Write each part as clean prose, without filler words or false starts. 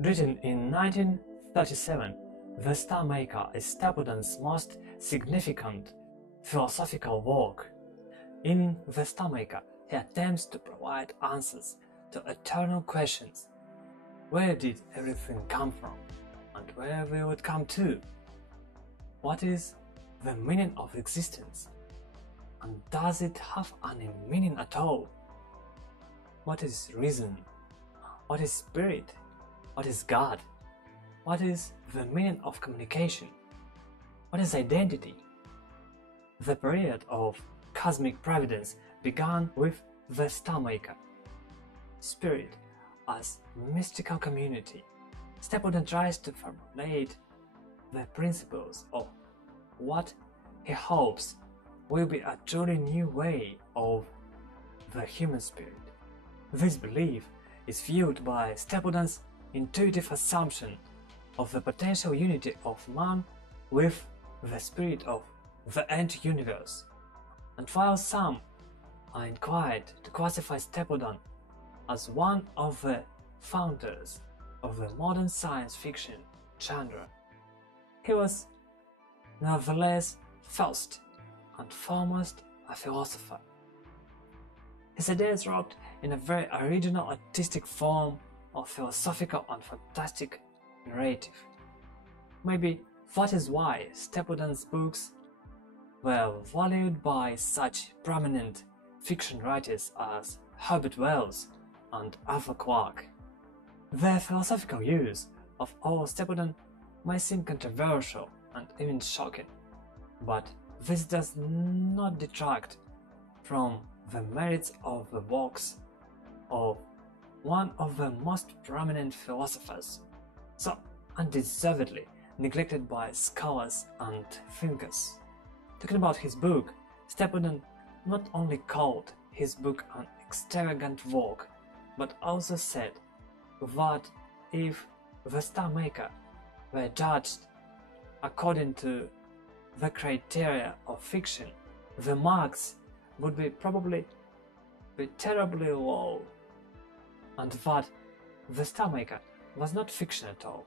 Written in 1937, The Star Maker is Stapledon's most significant philosophical work. In The Star Maker, he attempts to provide answers to eternal questions. Where did everything come from? And where will it come to? What is the meaning of existence? And does it have any meaning at all? What is reason? What is spirit? What is God? What is the meaning of communication? What is identity? The period of cosmic providence began with the Star Maker. Spirit as mystical community. Stapledon tries to formulate the principles of what he hopes will be a truly new way of the human spirit. This belief is fueled by Stapledon's intuitive assumption of the potential unity of man with the spirit of the end-universe. And while some are inclined to classify Stapledon as one of the founders of the modern science fiction genre, he was nevertheless first and foremost a philosopher. His ideas wrapped in a very original artistic form of philosophical and fantastic narrative. Maybe that is why Stapledon's books were valued by such prominent fiction writers as Herbert Wells and Arthur Clarke. The philosophical use of Olaf Stapledon may seem controversial and even shocking, but this does not detract from the merits of the works of one of the most prominent philosophers, so undeservedly neglected by scholars and thinkers. Talking about his book, Stapledon not only called his book an extravagant work, but also said that if The Star Maker were judged according to the criteria of fiction, the marks would probably be terribly low, and that The Star Maker was not fiction at all.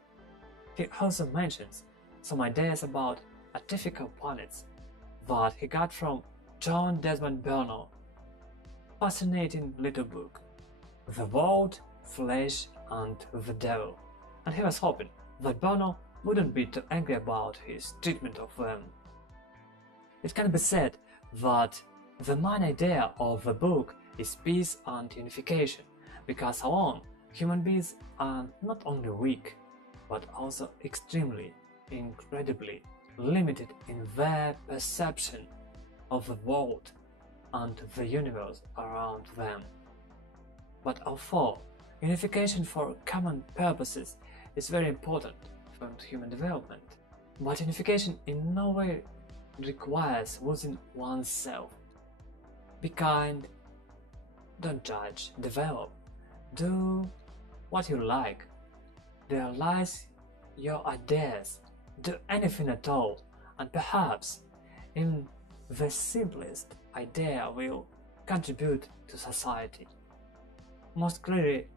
He also mentions some ideas about artificial planets that he got from John Desmond Burnell's fascinating little book, The World, Flesh and the Devil, and he was hoping that Burnell wouldn't be too angry about his treatment of them. It can be said that the main idea of the book is peace and unification, because alone human beings are not only weak, but also extremely, incredibly limited in their perception of the world and the universe around them. But although unification for common purposes is very important for human development, but unification in no way requires losing oneself. Be kind, don't judge, develop, do what you like, realize your ideas, do anything at all, and perhaps in the simplest idea will contribute to society. Most clearly,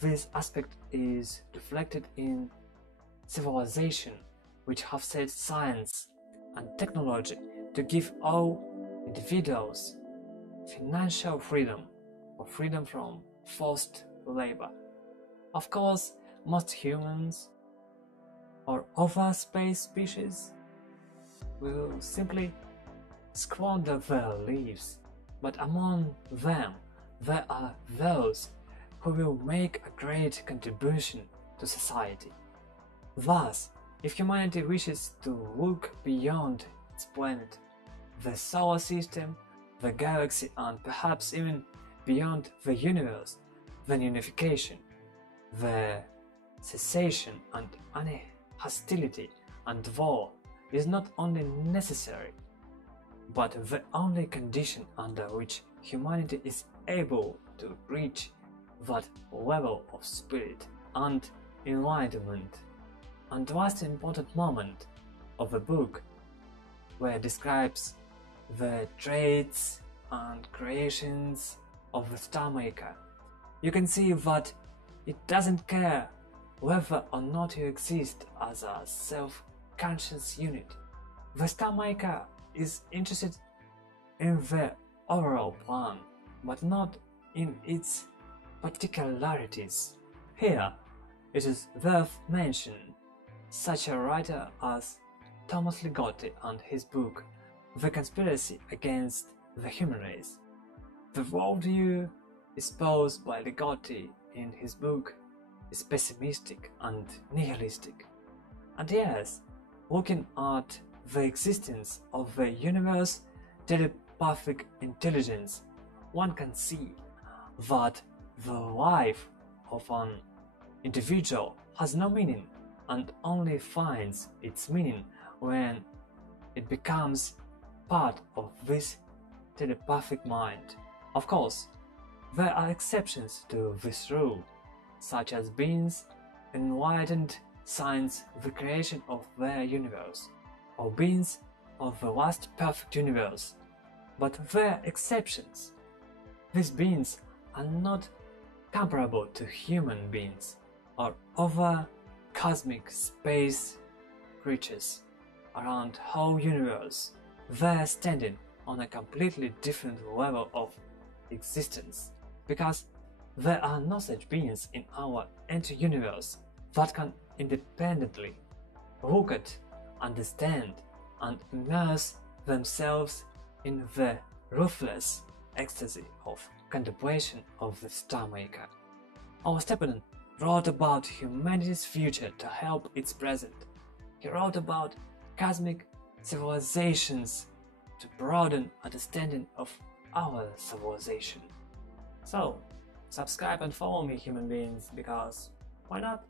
this aspect is reflected in civilization, which have set science and technology to give all individuals financial freedom or freedom from forced labor. Of course, most humans or other space species will simply squander their lives, but among them there are those who will make a great contribution to society. Thus, if humanity wishes to look beyond its planet, the solar system, the galaxy, and perhaps even beyond the universe, then unification, the cessation and any hostility and war is not only necessary, but the only condition under which humanity is able to reach that level of spirit and enlightenment. And the last important moment of the book, where it describes the traits and creations of the Star Maker, you can see that it doesn't care whether or not you exist as a self-conscious unit. The Star Maker is interested in the overall plan, but not in its particularities. Here, it is worth mentioning such a writer as Thomas Ligotti and his book The Conspiracy Against the Human Race. The worldview espoused by Ligotti in his book is pessimistic and nihilistic. And yes, looking at the existence of the universe telepathic intelligence, one can see that the life of an individual has no meaning and only finds its meaning when it becomes part of this telepathic mind. Of course, there are exceptions to this rule, such as beings enlightened since the creation of their universe, or beings of the last perfect universe. But they're exceptions. These beings are not comparable to human beings or other cosmic space creatures around whole universe. They're standing on a completely different level of existence, because there are no such beings in our entire universe that can independently look at, understand, and immerse themselves in the ruthless ecstasy of contemplation of the Star Maker. Olaf Stapledon wrote about humanity's future to help its present. He wrote about cosmic civilizations to broaden understanding of our civilization. So, subscribe and follow me, human beings, because why not?